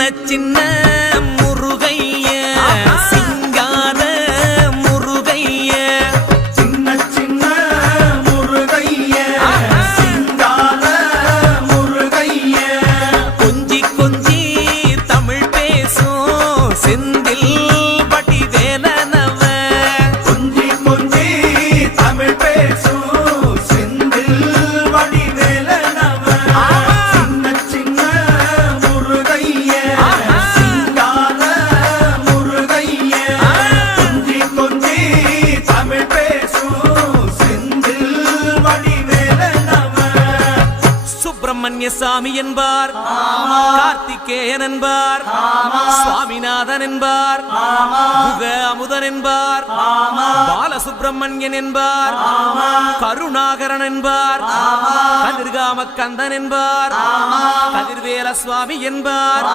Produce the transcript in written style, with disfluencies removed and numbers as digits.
சின்ன முருகைய சிங்கார முருகைய சின்ன சின்ன முருகைய சிங்கார முருகைய கொஞ்சி கொஞ்சி தமிழ் பேசும் செந்தில் வடிவேலனவ கொஞ்சி கொஞ்சி தமிழ் பேசும் செந்தில் வடிவேலனவ சின்ன சின்ன முருகைய சிங்கார முருகைய கொஞ்சி கொஞ்சி தமிழ் பேசும் செந்தில் வடிவேலனவ சுப்பிரமணிய சாமி என்பார், கார்த்திகேயன் என்பார், சுவாமிநாதன் என்பார், முக அமுதன் என்பார், பாலசுப்பிரமணியன் என்பார், கருணாகரன் என்பார், கதிர்காம கந்தன் என்பார், கதிர்வேல சுவாமி என்பார்,